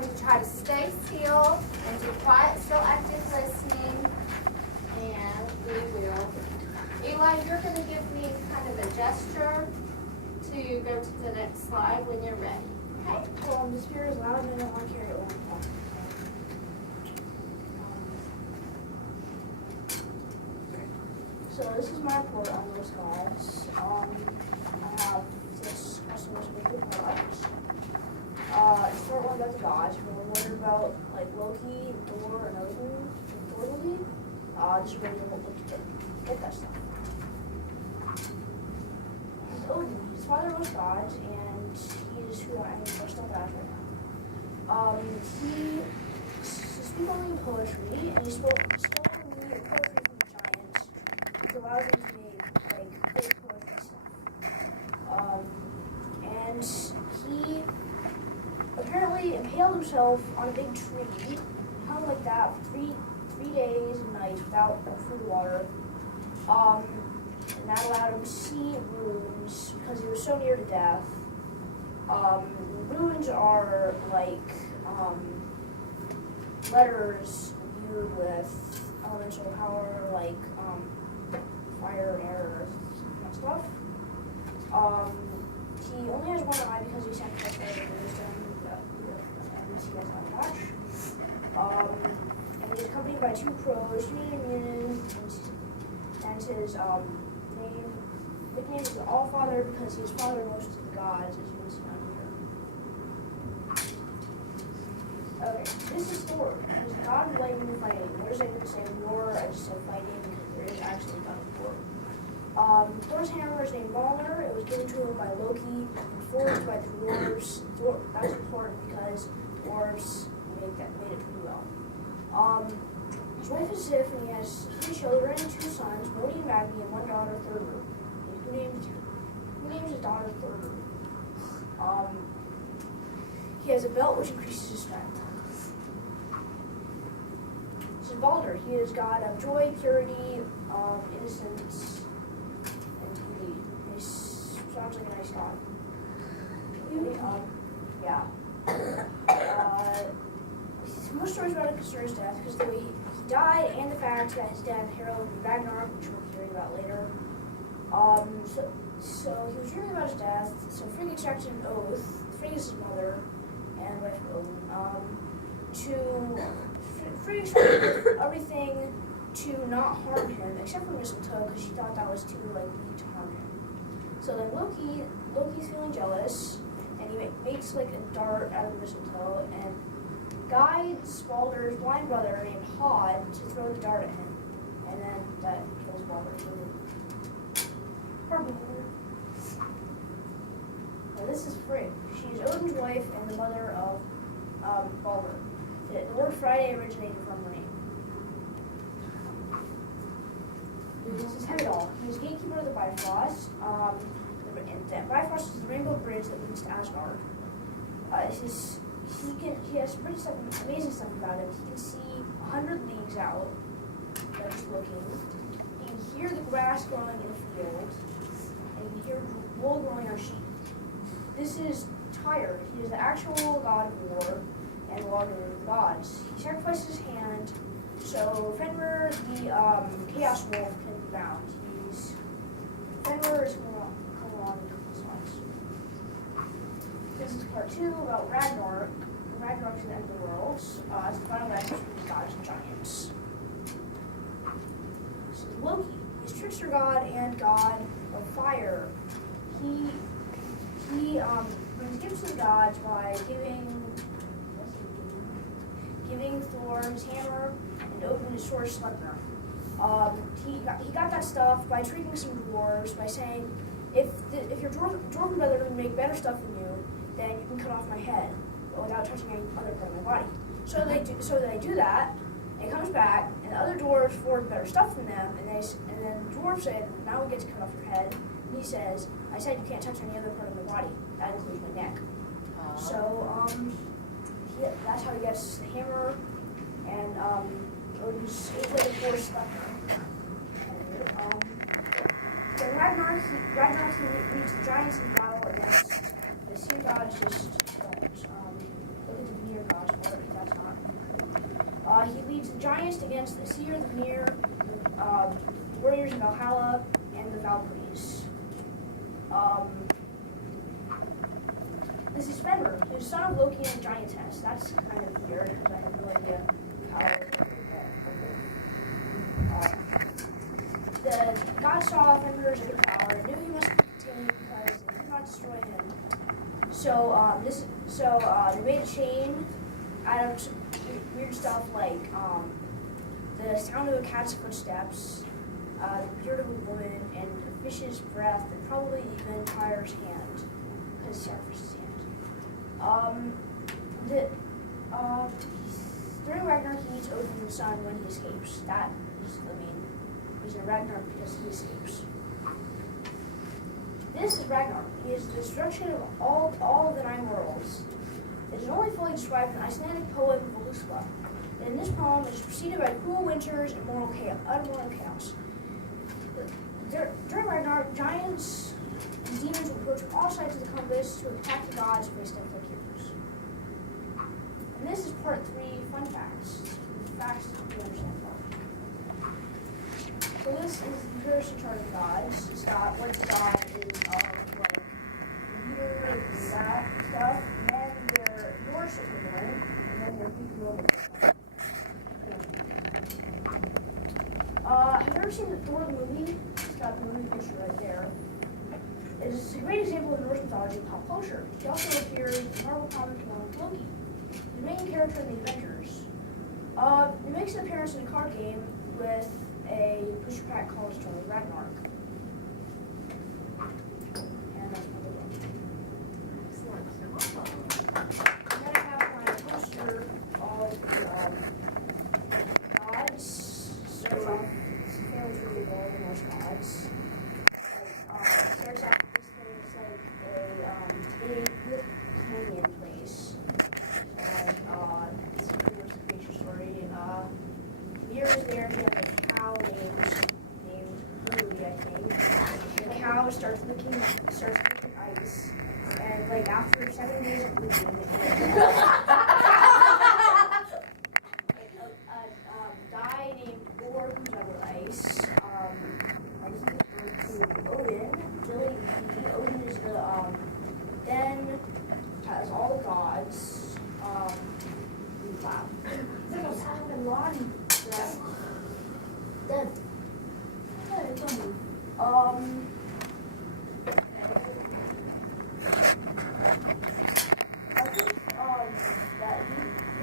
going to try to stay still and do quiet, still active listening. And we will. Eli, you're going to give me kind of a gesture to go to the next slide when you're ready. Okay? Well, the spear is loud and I don't want to carry it long. So this is my report on those gods. I have this customers with the products. It's part one about the gods. We're wondering about like Loki, Thor, and Odin, totally. This is where you look to get that stuff. Odin, he's the father of most gods, and he's who I am most stuff as right now. He speaks only in poetry, and he stole only poetry from the giants, which allows him to make like great poetry stuff. And he apparently impaled himself on a big tree, hung like that for three days and nights without food or water. And that allowed him to see runes because he was so near to death. Runes are like letters imbued with elemental power, like fire, air, and stuff. He only has one eye because he sacrificed all of wisdom. He has not much. And he's accompanied by two crows, Munin, and his nickname is the All-Father because he's father of most of the gods, as you can see on here. Okay, this is Thor. He's the god of lightning and fighting. Notice I didn't say war, I just said fighting because there is actually a god of war. Thor's hammer is named Mjolnir. It was given to him by Loki and forged by the dwarves. That's important because dwarves made it pretty well. His wife is Sif, and he has 3 children, 2 sons, Modi and Magni, and 1 daughter, Thurber. Who names his daughter Thurber? He has a belt which increases his strength. This is Baldur. He is god of joy, purity, innocence, and beauty. He sounds like a nice god. Yeah. Most stories about him concern his death because the way he died and the fact that his death heralded Ragnarok, which we'll hear about later. So he was dreaming about his death. So Frigg extracted an oath. Frigg is his mother and wife of Odin. Frigg extracted everything to not harm him, except for mistletoe, because she thought that was too weak to harm him. So then Loki's feeling jealous, and he makes like a dart out of the mistletoe and guides Baldur's blind brother named Hod to throw the dart at him, and then that kills Baldur. Now this is Frigg. She is Odin's wife and the mother of Baldur. The word Friday originated from her name. This is Heimdall. He is gatekeeper of the Bifrost. The Bifrost is the rainbow bridge that leads to Asgard. He has pretty amazing stuff about him. He can see 100 leagues out, just looking. He can hear the grass growing in a field, and he can hear wool growing on sheep. This is Tyr. He is the actual god of war and the lord of the gods. He sacrificed his hand so Fenrir, the Chaos Wolf, can be bound. Fenrir is coming along in a couple slides. This is part 2 about Ragnarok. Ragnarok is the end of the world. It's the final battle between gods and giants. This is Loki. He's trickster god and god of fire. He brings gifts to the gods by giving Thor his hammer and Odin his sword Sleipnir. He got that stuff by tricking some dwarves by saying, if your dwarven brother can make better stuff than you, then you can cut off my head without touching any other part of my body. So they do that, and it comes back, and the other dwarves forge better stuff than them, and then the dwarf said, now we get to cut off your head. And he says, I said you can't touch any other part of my body. That includes my neck. So that's how he gets the hammer, and Odin's 8-legged horse Sleipnir. Then Ragnarok he meets the giants in battle against the sea gods, just look at the Vanir gods. He leads the giants against the Seer, the Vanir, warriors of Valhalla, and the Valkyries. This is Fenrir, who's son of Loki and giantess. That's kind of weird because I have no idea how. The god saw Fenrir's power and knew he must continue because they could not destroy him. So they made a chain out of weird stuff like the sound of a cat's footsteps, the beard of a woman, and a fish's breath, and probably even Tyr's hand, because Sarah's hand. During Ragnarok, he meets Odin the sun when he escapes. That is the main reason of Ragnarok, because he escapes. This is Ragnarok. It is the destruction of all of the 9 worlds. It is only fully described in the Icelandic poem Voluspa. And in this poem, it is preceded by cruel winters and utter moral chaos. During Ragnarok, giants and demons will approach from all sides of the compass to attack the gods with like heroes. And this is part 3, fun facts. Facts to help you understand more. So this is the comparison chart of gods. It's got what the god is like leader, that stuff, and then their Norse equivalent, and then their Greek Roman equivalent. Have you ever seen the Thor movie? It's got the movie poster right there. It is a great example of Norse mythology and pop culture. He also appears in Marvel Comics along with Loki, the main character in the Avengers. He makes an appearance in a card game with a booster pack called Storm of Ragnarok. And that's my little And then I have my poster of the gods. So it's fairly readable, the Norse gods. Starts off with this thing, it's like a big canyon place. And it's a pretty much a nature story. Mir is there, he has a cow named Louie, I think. The cow starts licking ice. And like after 7 days of licking, a guy named Thor comes out of ice. And he's going to Odin. Odin is then has all the gods. Wow. There's no sound and Lottie. Dead. Yeah, it's on me. I think that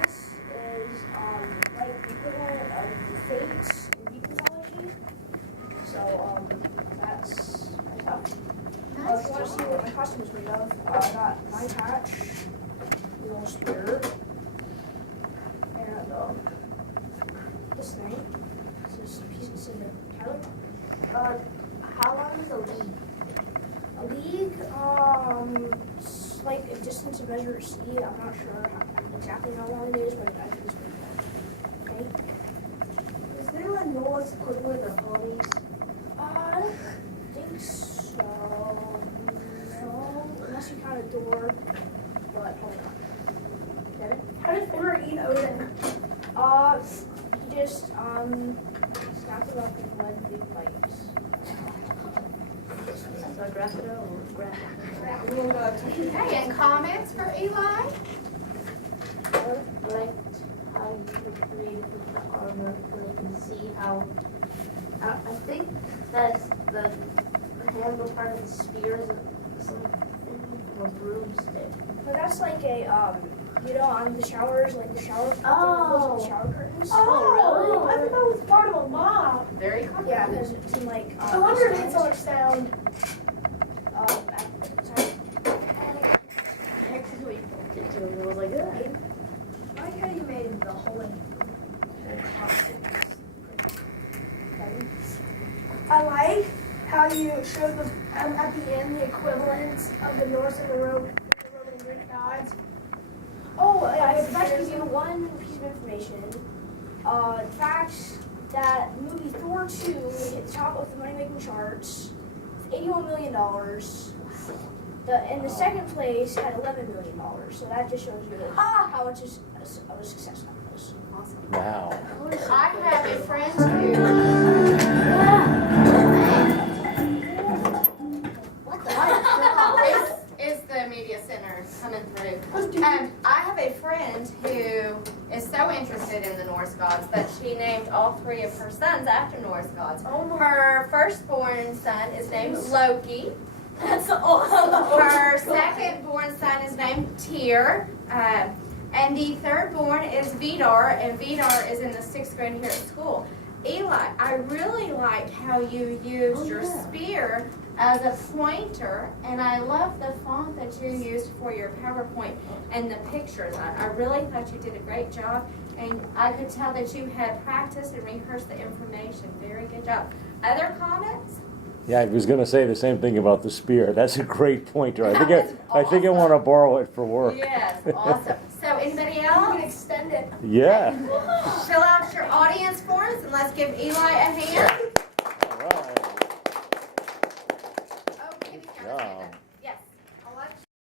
this is like the equivalent of the Fates in Greek mythology. So that's my stuff. If you want to see what my costume is made of, I got my patch, the little spear, and this thing. This is a piece of cinder. Tyler? How long is a league? A league, it's like a distance of measure at sea. I'm not sure exactly how long it is, but I think it's pretty long. Okay? Is there a Norse equivalent of ponies? I don't think so. No, unless you count a door. But hold on. Kevin? How does Fenrir eat Odin? He just snapped it up in one big bite. So Graphido or Okay, and comments for Eli? I liked how you created the armor so they can see how. I think that's the handle part of the spear is something from a broomstick. But that's like a on the showers, like the shower. Oh. The shower curtains. Oh, really? I thought that was part of a mop. Very cool. Yeah, because it's in like. No wonder it made so much sound. It was like that. I like how you made the whole I like how you showed the at the end the equivalence of the Norse and the Roman and Greek gods. Oh, I forgot to give you one piece of information. The fact that the movie Thor 2 hit the top of the money-making charts with $81 million. And the second place had $11 million. So that just shows you how much of a success that was. Awesome. Wow. I have a friend who is the media center coming through. I have a friend who is so interested in the Norse gods that she named all 3 of her sons after Norse gods. Her firstborn son is named Loki. That's awesome. Her second-born son is named Tyr. And the third-born is Vidar, and Vidar is in the 6th grade here at school. Eli, I really like how you used your spear as a pointer, and I love the font that you used for your PowerPoint and the pictures. I really thought you did a great job, and I could tell that you had practiced and rehearsed the information. Very good job. Other comments? Yeah, I was gonna say the same thing about the spear. That's a great pointer. I think That is I think I awesome. want to borrow it for work. Yes, awesome. So anybody You else? can extend it. Yeah. Fill out your audience forms and let's give Eli a hand. All right. Oh, Kitty's got Good her hand job. up.